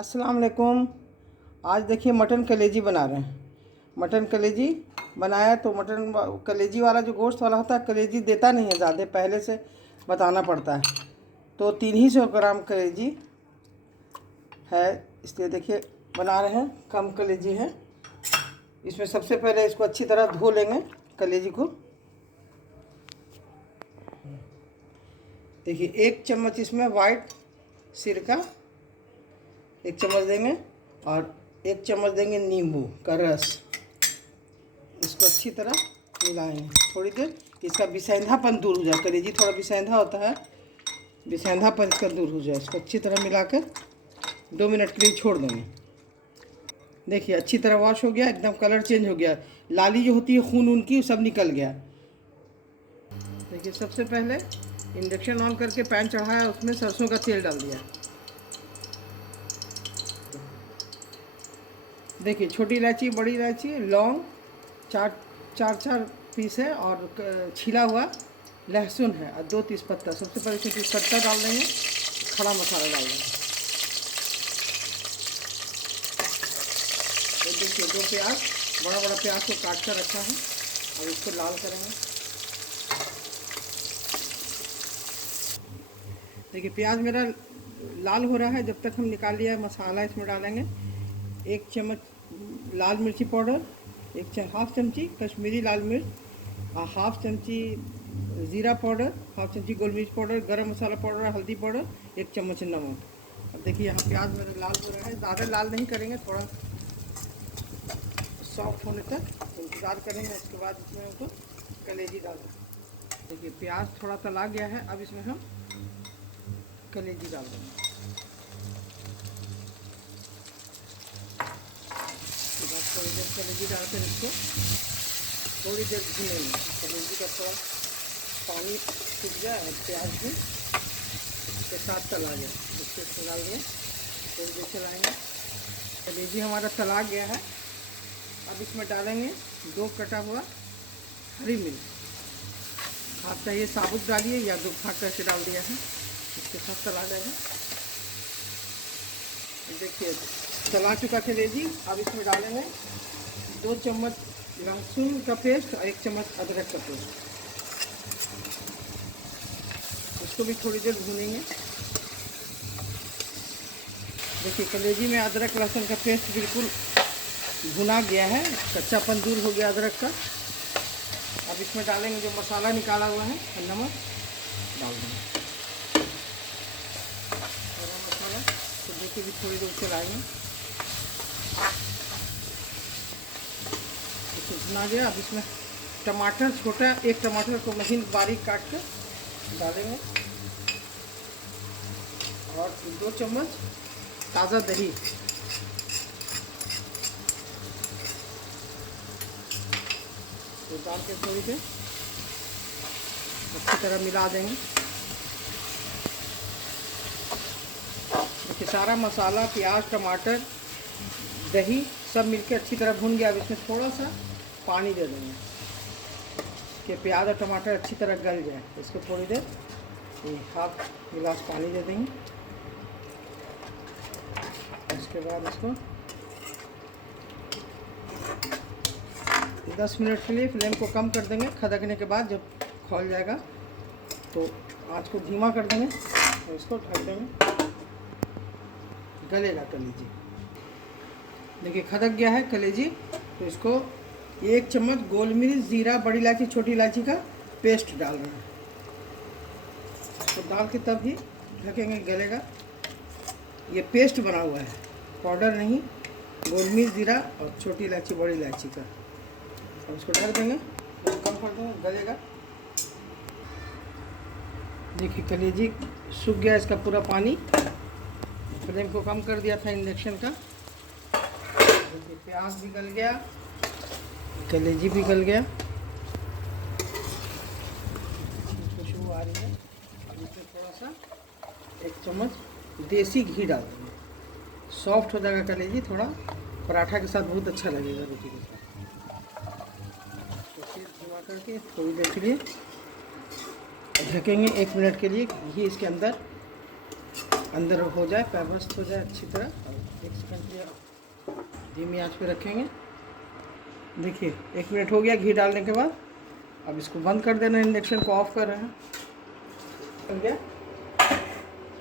अस्सलाम वालेकुम। आज देखिए मटन कलेजी बना रहे हैं। मटन कलेजी बनाया तो मटन कलेजी वाला जो गोश्त वाला होता है कलेजी देता नहीं है ज़्यादा, पहले से बताना पड़ता है। तो 300 ग्राम कलेजी है, इसलिए देखिए बना रहे हैं। कम कलेजी है। इसमें सबसे पहले इसको अच्छी तरह धो लेंगे कलेजी को। देखिए 1 चम्मच इसमें वाइट सिरका 1 चम्मच देंगे और 1 चम्मच देंगे नींबू का रस। इसको अच्छी तरह मिलाएंगे थोड़ी देर, इसका बिसेंधापन दूर हो जाए। कलेजी थोड़ा बिसेंधा होता है, बिसेंधापन इसका दूर हो जाए। इसको अच्छी तरह मिलाकर 2 मिनट के लिए छोड़ देंगे। देखिए अच्छी तरह वॉश हो गया, एकदम कलर चेंज हो गया, लाली जो होती है खून उनकी सब निकल गया। देखिए सबसे पहले इंडक्शन ऑन करके पैन चढ़ाया, उसमें सरसों का तेल डाल दिया। देखिए छोटी इलायची, बड़ी इलायची, लौंग चार पीस है और छिला हुआ लहसुन है और 2 तेज़पत्ता। सबसे पहले इसमें तेज़पत्ता डाल देंगे, खड़ा मसाला डाल देंगे। तो देखिए 2 प्याज, बड़ा बड़ा प्याज को काट कर रखा है और इसको लाल करेंगे। देखिए प्याज मेरा लाल हो रहा है, जब तक हम निकाल लिया मसाला इसमें डालेंगे। 1 चम्मच लाल मिर्ची पाउडर, हाफ चमची कश्मीरी लाल मिर्च और हाफ चमची ज़ीरा पाउडर, हाफ चमची गोल मिर्च पाउडर, गरम मसाला पाउडर, हल्दी पाउडर, 1 चम्मच नमक। अब देखिए यहाँ प्याज मेरा लाल हो रहा है। ज़्यादा लाल नहीं करेंगे, थोड़ा सॉफ्ट होने तक इंतज़ार करेंगे। उसके बाद इसमें हमको कलेजी डाल देंगे। देखिए प्याज थोड़ा तला गया है, अब इसमें हम कलेजी डाल देंगे। थोड़ी देर कलेजी डालकर इसको थोड़ी देर भूनेंगे। कलेजी का थोड़ा पानी सूख जाए और प्याज भी इसके साथ तला जाए, इसको डाल दिए, थोड़ी देर चलाएंगे। कलेजी हमारा तला गया है। अब इसमें डालेंगे 2 कटा हुआ हरी मिर्च। आप चाहिए साबुत डालिए या 2 फाँक करके डाल दिया है, इसके साथ तला जाएगा। देखिए चला चुका कलेजी। अब इसमें डालेंगे 2 चम्मच लहसुन का पेस्ट और 1 चम्मच अदरक का पेस्ट। इसको भी थोड़ी देर भूनेंगे। देखिए कलेजी में अदरक लहसुन का पेस्ट बिल्कुल भुना गया है, कच्चापन दूर हो गया अदरक का। अब इसमें डालेंगे जो मसाला निकाला हुआ है और नमक डाल देंगे, गरम मसाला। तो देखिए भी थोड़ी देर चलाएंगे। इसको भुना गया। अब इसमें टमाटर, छोटा 1 टमाटर को महीन बारीक काट कर डालेंगे और 2 चम्मच ताज़ा दही। तो डाल के थोड़ी देर अच्छी तरह मिला देंगे। देखिए सारा मसाला, प्याज, टमाटर, दही सब मिलके अच्छी तरह भून गया। अब इसमें थोड़ा सा पानी दे देंगे कि प्याज और टमाटर अच्छी तरह गल जाए। इसको थोड़ी देर 1/2 गिलास पानी दे देंगे। उसके बाद इसको 10 मिनट के लिए फ्लेम को कम कर देंगे। खदकने के बाद जब खौल जाएगा तो आँच को धीमा कर देंगे और इसको ढक देंगे, गलेगा कलेजी। देखिए खदक गया है कलेजी। तो इसको 1 चम्मच गोल मिर्च, ज़ीरा, बड़ी इलायची, छोटी इलायची का पेस्ट डाल रहे हैं। तो डाल के तब ही ढकेंगे, गलेगा। ये पेस्ट बना हुआ है, पाउडर नहीं। गोल मिर्च, ज़ीरा और छोटी इलायची, बड़ी इलायची का। अब इसको ढक देंगे, कम कर देंगे, गलेगा। देखिए कलेजी सूख गया इसका पूरा पानी। फ्लेम को कम कर दिया था इंडक्शन का। देखिए प्याज भी गल गया, कलेजी भी गल गया, खुशबू आ रही है। अब इसमें थोड़ा सा 1 चम्मच देसी घी डाल देंगे। सॉफ्ट हो जाएगा कलेजी, थोड़ा पराठा के साथ बहुत अच्छा लगेगा, रोटी के साथ। तो फिर धीमा करके थोड़ी देर के लिए ढकेंगे, 1 मिनट के लिए। घी इसके अंदर अंदर हो जाए, पेरवस्ट हो जाए अच्छी तरह। अब 1 सेकंड के लिए धीमी आंच पे रखेंगे। देखिए 1 मिनट हो गया घी डालने के बाद। अब इसको बंद कर देना, इंडक्शन को ऑफ कर रहे हैं। बन गया।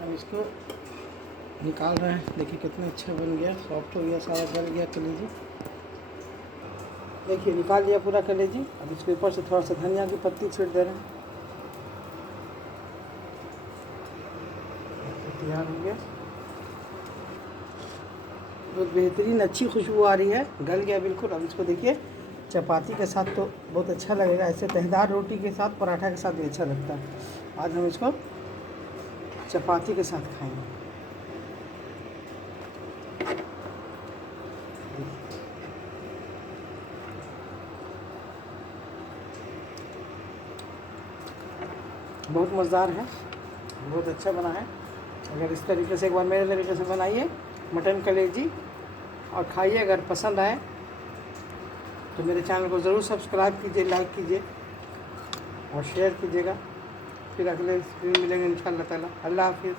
अब इसको निकाल रहे हैं। देखिए कितना अच्छा बन गया, सॉफ्ट हो गया, सारा गल गया कलेजी। देखिए निकाल लिया पूरा कलेजी। अब इसके ऊपर से थोड़ा सा धनिया की पत्ती छीट दे रहे हैं। तैयार हो गया। बहुत बेहतरीन अच्छी खुशबू आ रही है, गल गया बिल्कुल। अब इसको देखिए चपाती के साथ तो बहुत अच्छा लगेगा, ऐसे तहदार रोटी के साथ, पराठा के साथ भी अच्छा लगता है। आज हम इसको चपाती के साथ खाएंगे। बहुत मज़ेदार है, बहुत अच्छा बना है। अगर इस तरीके से एक बार मेरे तरीके से बनाइए मटन कलेजी और खाइए। अगर पसंद आए तो मेरे चैनल को ज़रूर सब्सक्राइब कीजिए, लाइक कीजिए और शेयर कीजिएगा। फिर अगले वीडियो में मिलेंगे इंशाअल्लाह ताला। अल्लाह हाफिज़।